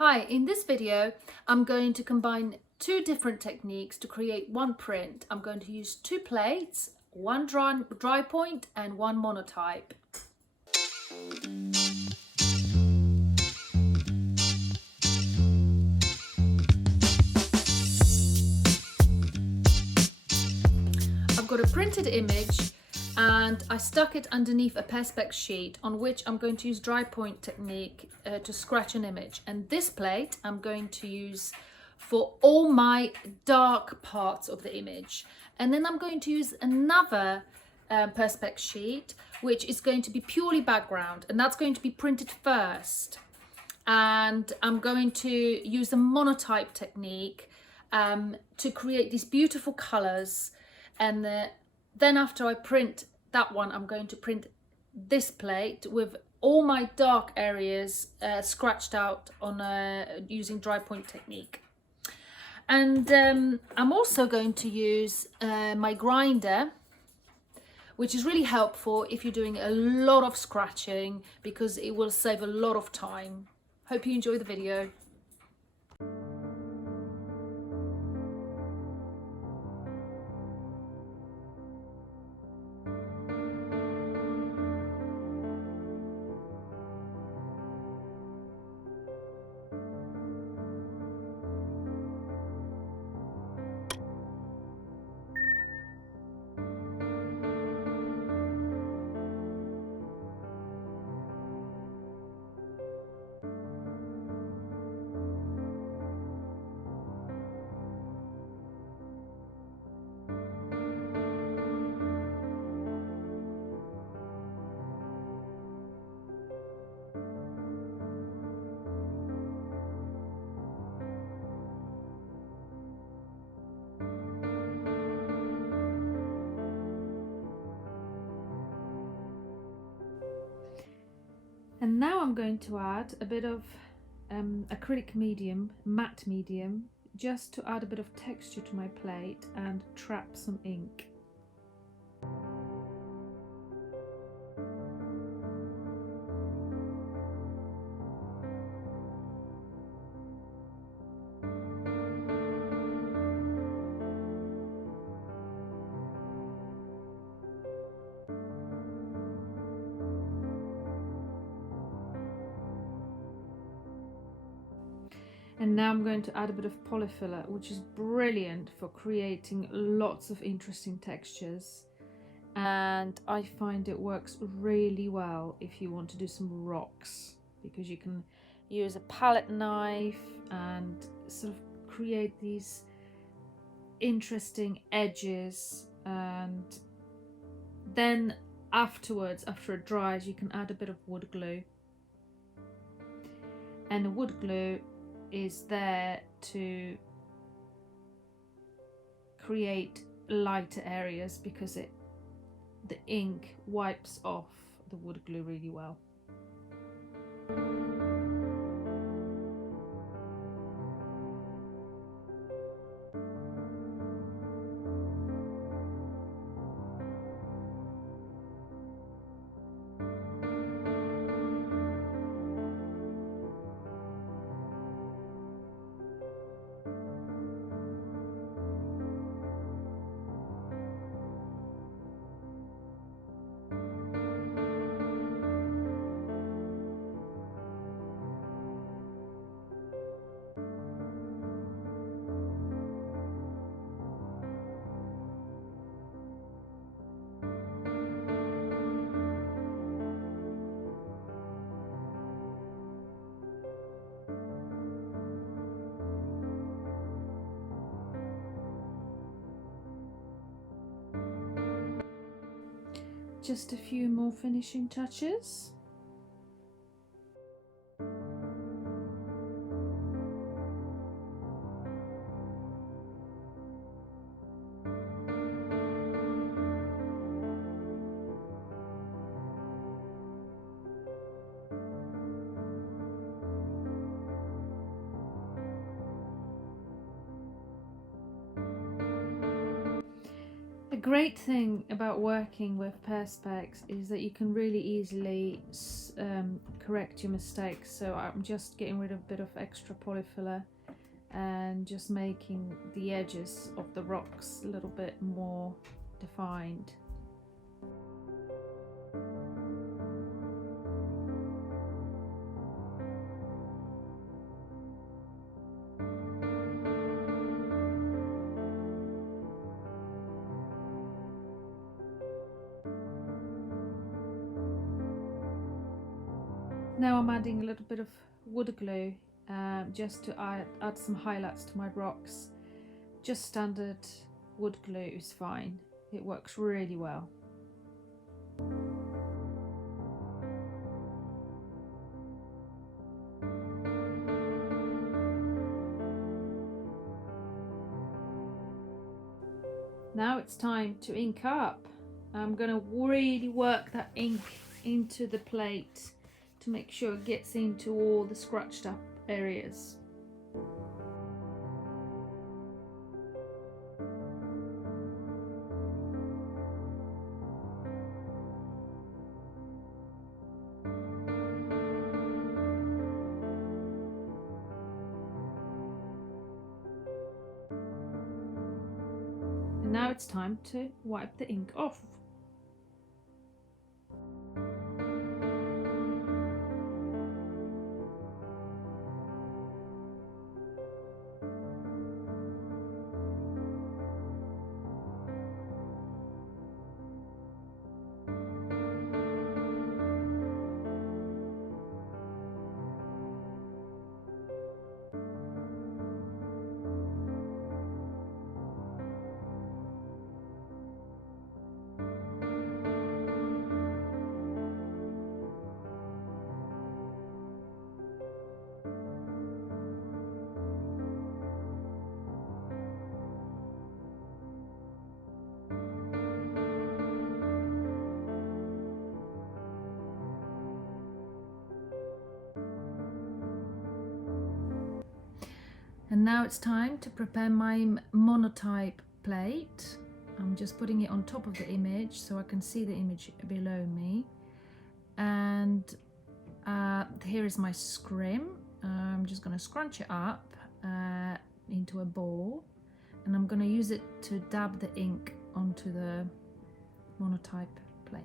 Hi, in this video I'm going to combine two different techniques to create one print. I'm going to use two plates, one dry point and one monotype. I've got a printed image and I stuck it underneath a Perspex sheet on which I'm going to use Drypoint technique to scratch an image. And this plate I'm going to use for all my dark parts of the image. And then I'm going to use another Perspex sheet which is going to be purely background, and that's going to be printed first. And I'm going to use the monotype technique to create these beautiful colors. And then after I print that one, I'm going to print this plate with all my dark areas scratched out on using Drypoint technique. And I'm also going to use my grinder, which is really helpful if you're doing a lot of scratching because it will save a lot of time. Hope you enjoy the video. And now I'm going to add a bit of acrylic medium, matte medium, just to add a bit of texture to my plate and trap some ink. And now I'm going to add a bit of Pollyfilla, which is brilliant for creating lots of interesting textures. And I find it works really well if you want to do some rocks, because you can use a palette knife and sort of create these interesting edges. And then afterwards, after it dries, you can add a bit of wood glue. And the wood glue is there to create lighter areas because the ink wipes off the wood glue really well. Just a few more finishing touches. great thing about working with Perspex is that you can really easily correct your mistakes. So I'm just getting rid of a bit of extra polyfiller and just making the edges of the rocks a little bit more defined. Now I'm adding a little bit of wood glue just to add some highlights to my rocks. Just standard wood glue is fine. It works really well. Now it's time to ink up. I'm going to really work that ink into the plate to make sure it gets into all the scratched up areas. And now it's time to wipe the ink off. And now it's time to prepare my Monotype plate. I'm just putting it on top of the image so I can see the image below me. And here is my scrim. I'm just going to scrunch it up into a ball, and I'm going to use it to dab the ink onto the Monotype plate.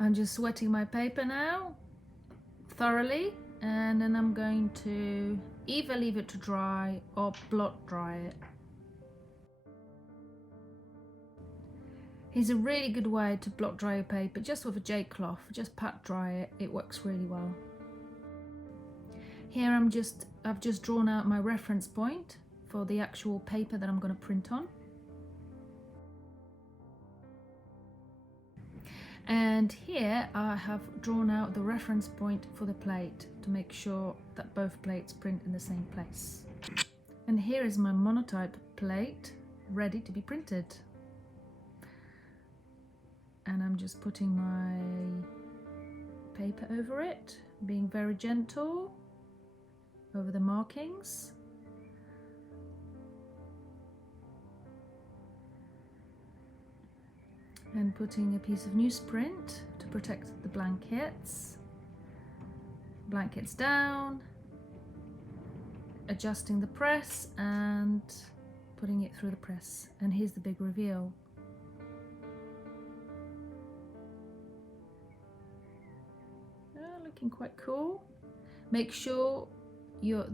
I'm just wetting my paper now thoroughly, and then I'm going to either leave it to dry or blot dry it. Here's a really good way to blot dry your paper, just with a J cloth. Just pat dry it, it works really well. Here I've just drawn out my reference point for the actual paper that I'm going to print on. And here I have drawn out the reference point for the plate to make sure that both plates print in the same place. And here is my Monotype plate ready to be printed. And I'm just putting my paper over it, being very gentle over the markings. And putting a piece of newsprint to protect the blankets. Blankets down, adjusting the press and putting it through the press. And here's the big reveal. Looking quite cool. Make sure your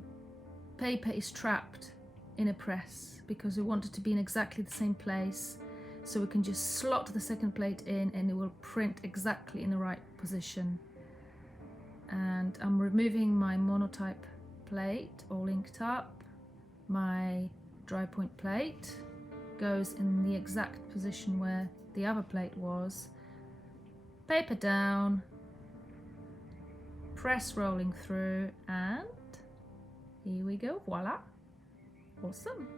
paper is trapped in a press, because we want it to be in exactly the same place. So we can just slot the second plate in and it will print exactly in the right position. And I'm removing my Monotype plate, all inked up. My Drypoint plate goes in the exact position where the other plate was. Paper down, press rolling through, and here we go, voila. Awesome.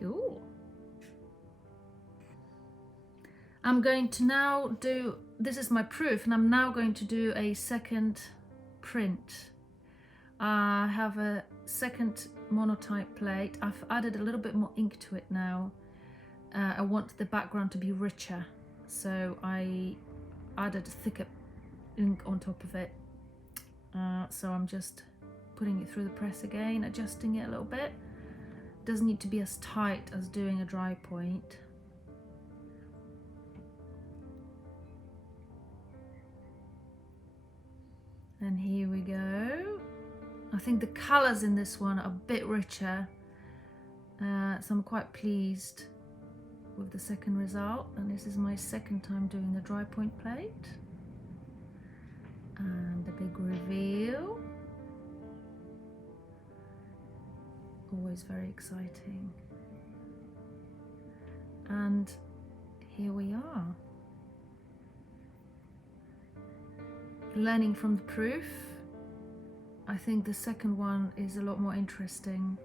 Cool. I'm going to now do, this is my proof, and I'm now going to do a second print. I have a second Monotype plate. I've added a little bit more ink to it now. I want the background to be richer, so I added thicker ink on top of it. So I'm just putting it through the press again, adjusting it a little bit. Doesn't need to be as tight as doing a Drypoint. And here we go. I think the colours in this one are a bit richer, so I'm quite pleased with the second result. And this is my second time doing the Drypoint plate. And the big reveal. Always very exciting. And here we are. Learning from the proof. I think the second one is a lot more interesting.